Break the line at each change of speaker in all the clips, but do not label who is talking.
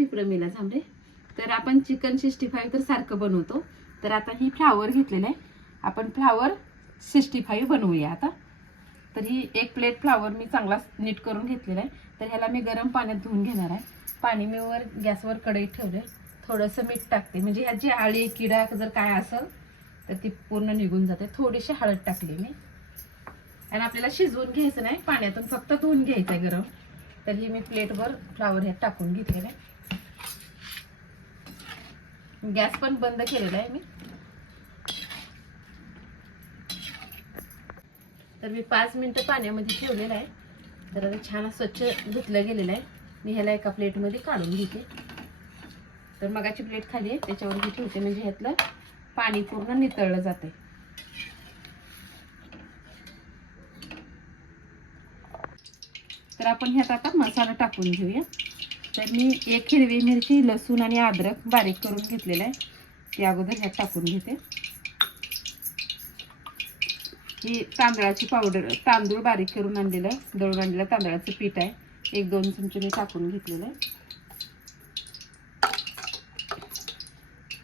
मी प्रमिला झांबरे तर आपण chicken sixty five तर सारखं बनवतो. तर आता ही फ्लावर घेतलेलं आहे. आपण फ्लावर सिक्स्टी फाईव्ह बनवूया आता. तर ही एक प्लेट फ्लावर मी चांगला नीट करून घेतलेला आहे. तर ह्याला मी गरम पाण्यात धुवून घेणार आहे. पाणी मी वर गॅसवर कढईत ठेवले थोडंसं मीठ टाकते. म्हणजे ह्याची आळी किडा जर काय असेल तर ती पूर्ण निघून जाते. थोडीशी हळद टाकली मी. आणि आपल्याला शिजवून घ्यायचं नाही. पाण्यातून फक्त धुवून घ्यायचं आहे गरम. तर ही मी प्लेटवर फ्लावर ह्यात टाकून घेतलेलं आहे. गॅस पण बंद केलेला आहे मी. तर मी पाच मिनटं पाण्यामध्ये ठेवलेलं आहे. तर आता छान स्वच्छ धुतलं गेलेलं आहे. मी ह्याला एका प्लेटमध्ये काढून घेते. तर मगाची प्लेट खाली आहे त्याच्यावर मी ठेवते. म्हणजे ह्यातलं पाणी पूर्ण नितळलं जाते तर आपण ह्यात आता मसाला टाकून घेऊया. तर मी एक हिरवी मिरची लसूण आणि अद्रक बारीक करून घेतलेलं आहे. ते अगोदर ह्यात टाकून घेते. ही तांदळाची पावडर तांदूळ बारीक करून आणलेलं दळून आणलेलं तांदळाचं पीठ आहे. एक दोन चमचे मी टाकून घेतलेलं आहे.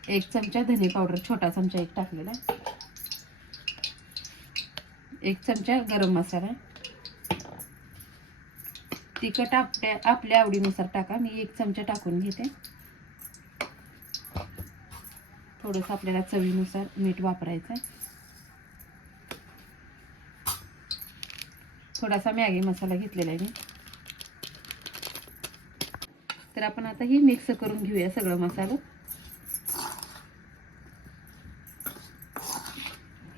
एक चमचा धने पावडर छोटा चमचा एक टाकलेला आहे. एक चमचा गरम मसाला आहे. तिखट आपल्या आपल्या आवडीनुसार टाका. मी एक चमचा टाकून घेते. थोडंसं आपल्याला चवीनुसार मीठ वापरायचं आहे थोडासा मॅगी मसाला घेतलेला आहे मी. तर आपण आता ही मिक्स करून घेऊया सगळं मसाला.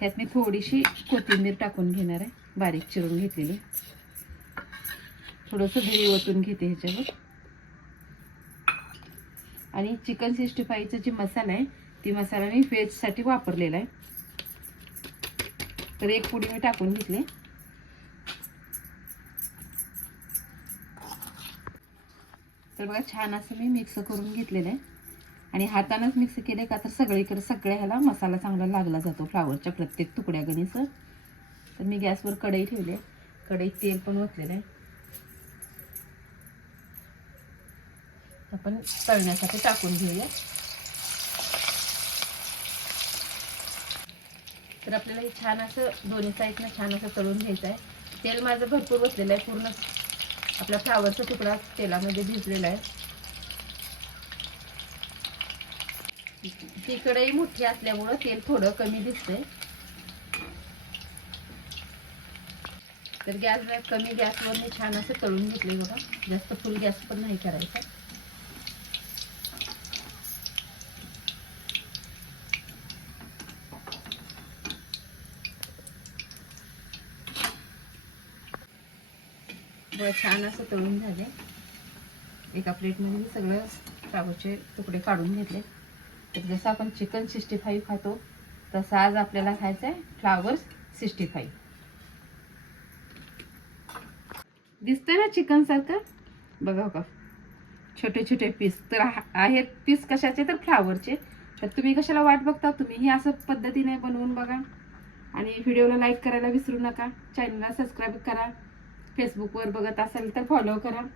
ह्यात मी थोडीशी कोथिंबीर टाकून घेणार आहे. बारीक चिरून घेतलेली. थोडंसं दही ओतून घेते ह्याच्यावर. आणि चिकन सिक्स्टी फाईव्हचा जी मसाला आहे ती मसाला मी व्हेजसाठी वापरलेला आहे. तर एक पुडी मी टाकून घेतली. तर बघा छान असं मी मिक्स करून घेतलेलं आहे. आणि हातानंच मिक्स केले का तर सगळीकडे सगळ्या ह्याला मसाला चांगला लागला जातो फ्लावरच्या प्रत्येक तुकड्या गणीचं तर मी गॅसवर कढई ठेवली आहे. कढईत तेल पण ओतलेलं आहे. आपण तळण्यासाठी टाकून घेऊया. तर आपल्याला हे छान असं दोन्ही साईडनं छान असं तळून घ्यायचं आहे. तेल माझं भरपूर बसलेलं आहे पूर्ण आपला फ्लावरचा तुकडा तेलामध्ये भिजलेला आहे. ती कढई मोठी असल्यामुळं तेल थोडं कमी दिसतंय. तर गॅस कमी गॅसवर मी छान असं तळून घेतले बघा. जास्त फुल गॅस पण नाही करायचा. बरं छान असं तळून झाले. एका प्लेटमध्ये मी सगळं फ्लावरचे तुकडे काढून घेतले. तर जसं आपण चिकन सिक्स्टी फाईव्ह खातो तसं आज आपल्याला खायचं आहे फ्लावर्स सिक्स्टी फाईव्ह. दिसतंय ना चिकनसारखं बघा का छोटे छोटे पीस तर आहेत पीस कशाचे? तर फ्लावरचे. तर तुम्ही कशाला वाट बघता? तुम्हीही असं पद्धतीने बनवून बघा. आणि व्हिडिओला लाईक करायला विसरू नका. चॅनलला सबस्क्राईब करा. फेसबुकवर बघत असाल तर फॉलो करा.